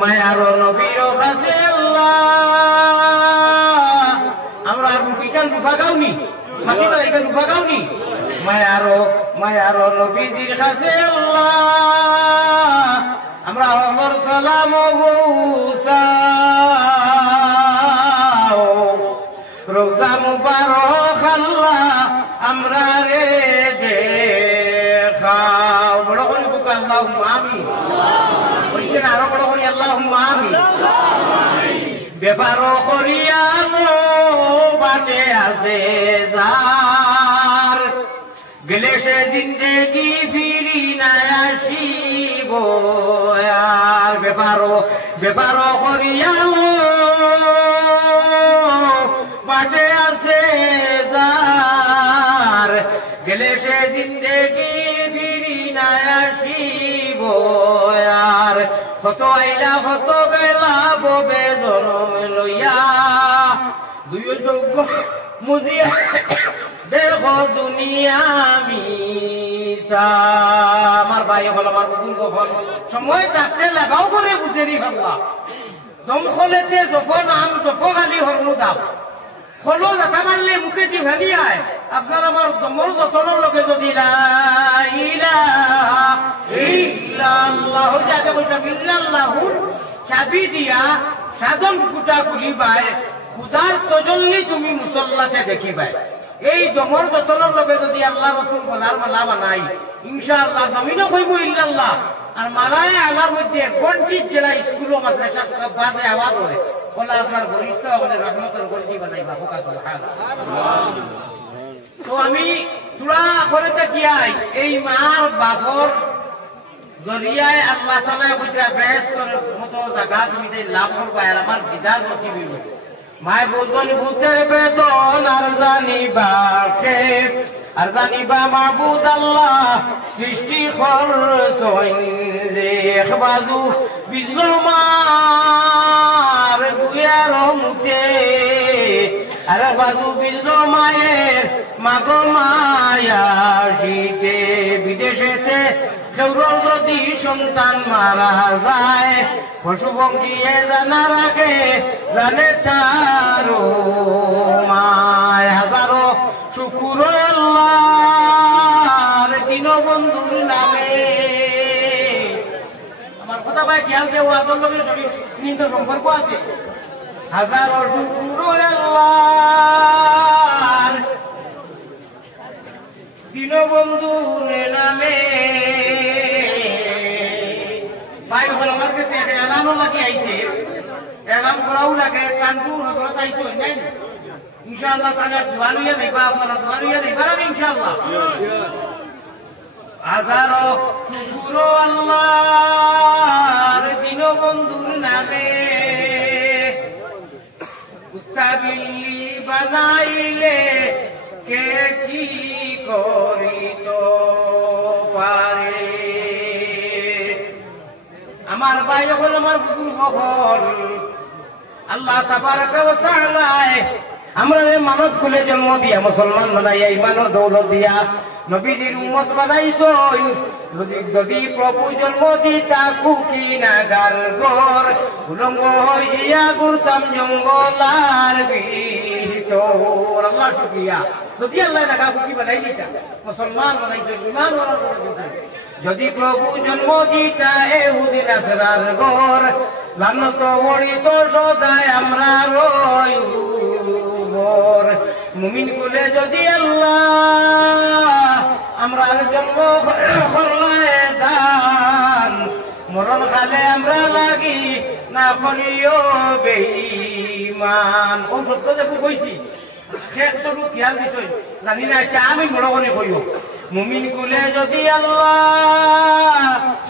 মায়ার নবীর কাছে আল্লাহ আমরা রুফিকান রুফা গাওনি মাটি বেলা এখান রুফা গাওনি মায়ার নবীজির কাছে আল্লাহ আমরা ওমর সালাম রোজা মুবারক আল্লাহ আমরা রে দেখাও বড় করে বুক আল্লাহুম্মা আমিন বলছেন আরো বড় করে আল্লাহুম্মা আমিন বেপারো করিয়া বাটে আছে যার গেলে সে জিন্দেগি ফিরি না আসিব আর বেপারো করিয়া বাটে আছে যার গেলে সে জিন্দেগি ফিরি না আসিব আর কত আইলা কত গেলা ববে জনম লইয়া দুই যোগ্য মুদিয়া দেখো দুনিয়া মিশা আমার ভাই হল আমার বুজুর্গ হল সময় থাকতে লাগাও করে বুঝেরি ভাল্লা দম খোলেতে যখন আম জফালি হরনু দাও খোলো যাতা মারলে মুখে দি ভালি আয় আপনার আমার দমর যতনের লগে যদি চাবি দিয়া সাধন কুটা খুলিবাই খুদার তজল্লি তুমি মুসল্লাতে দেখিবাই এই দমর যতনের লগে যদি আল্লাহ রসুল বলার মালা বানাই ইনশাআল্লাহ জমিনও কইব ইল্লাল্লাহ আর মালায় আলার মধ্যে গন্টির জেলা স্কুল ও মাদ্রাসা বাজে আওয়াজ হয় বলা আপনার গরিষ্ঠ হলে রহমতের গন্টি বাজাইবা ফোকা সুবহানাল্লাহ তো আমি তুলা করে দেখিয়াই এই মার বাবর জরিয়ায় আল্লাহ তাআলা কইরা বেহেশতের মতো জায়গা তুমি লাভ করবা আর আমার বিদার নসিব হইব মায় বুঝল ভূতের বেতন আর জানিবা মাবুদ আল্লাহ সৃষ্টি করছইন যে একবাজু বিজলো মার গুয়ার মুতে আর বাজু বিজলো মায়ের মাগো মায়া শীতে বিদেশেতে কেউর যদি সন্তান মারা যায় পশুপঙ্খিয়ে জানার আগে জানে তারো মায় হাজারো শুকুর আল্লাহর দীনবন্ধুর নামে আমার কথা ভাই খেয়াল কেউ আদর লগে কিন্তু সম্পর্ক আছে হাজারো শুকুর আল্লাহর দীনবন্ধুর নামে ভাই বল আমার কাছে এলানও লাগে আইছে এলান করাও লাগে কানটু হজরত আইছে নাই ইনশাআল্লাহ তাআলা দোয়া লইয়া যাইবা আপনারা দোয়া লইয়া যাইবা ইনশাআল্লাহ হাজারো শুকর আল্লাহর দীনবন্ধুর নামে মুস্তাবিল্লি বানাইলে কে কি করিত পারে আমার ভাই হল আমার বুজুর্গ হল আল্লাহ তাবারক ওয়া তাআলা আমরা মানব কুলে জন্ম দিয়া মুসলমান বানাইয়া ইমানের দৌলত দিয়া নবীজির উম্মত বানাইছই যদি প্রভু জন্ম দিতা কুকি নাগার গর উলঙ্গ হইয়া ঘুরতাম জঙ্গলার ভিতর আল্লাহ শুকরিয়া যদি আল্লাহ নাগা কুকি বানাই দিতা মুসলমান বানাইছই ইমান ওরা যদি প্রভু জন্ম দিতা এহুদি নাসরার গর লানত বড়িত সদায় আমরা রই মুমিন কুলে যদি আল্লাহ আমরা জন্ম করলায় দান মরণ কালে আমরা লাগি না করিও বেঈমান ও সত্য যে কইছি খেতটু খেয়াল দিছই জানি না এটা আমি বড় করে কইও মুমিন কুলে যদি আল্লাহ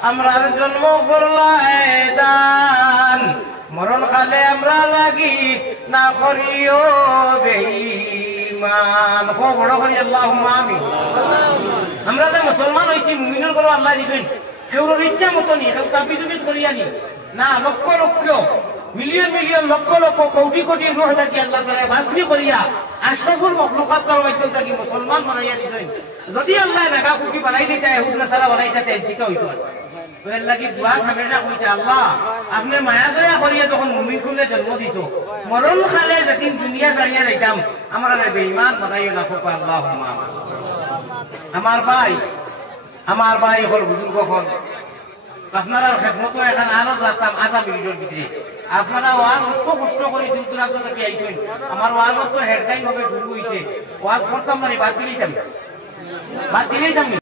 আমরা জন্ম করলায় দান মরণ কালে আমরা লাগি না করিও বেঈমান খুব বড় করি আল্লাহুম্মা আমিন আমরা যে মুসলমান হইছি মুমিনের করে আল্লাহ দিছেন কেউর ইচ্ছা মতো নি কেউ কাবিজুবিজ করিয়া নি না লক্ষ লক্ষ মিলিয়ন মিলিয়ন লক্ষ লক্ষ কোটি কোটি রূহ থাকি আল্লাহ তাআলা বাসনি করিয়া আশরাফুল মাখলুকাতের মধ্যে থাকি মুসলমান বানাইয়া দিছেন যদি আল্লাহ নাগা কুকি বানাই দিতে হুজুর সালা বানাই দিতে জিকা হইতো এর লাগি দোয়া হামেশা কইতে আল্লাহ আপনি মায়া দয়া করিয়া যখন মুমিন খুলে জন্ম দিত মরণ খালে যেদিন দুনিয়া ছাড়িয়া যাইতাম আমরা বেঈমান বানাইও না ফুপা আল্লাহুম্মা আমার ভাই হল বুজুর্গ হল আপনারা খেদমতো এখন আরো রাখতাম আধা মিনিটের ভিতরে আপনারা ওয়াজ কষ্ট করে দূর দূরান্ত থেকে আইছেন আমার ওয়াজ তো হেডলাইন হবে শুরু হয়েছে ওয়াজ করতাম না বাদ দিলেই যাম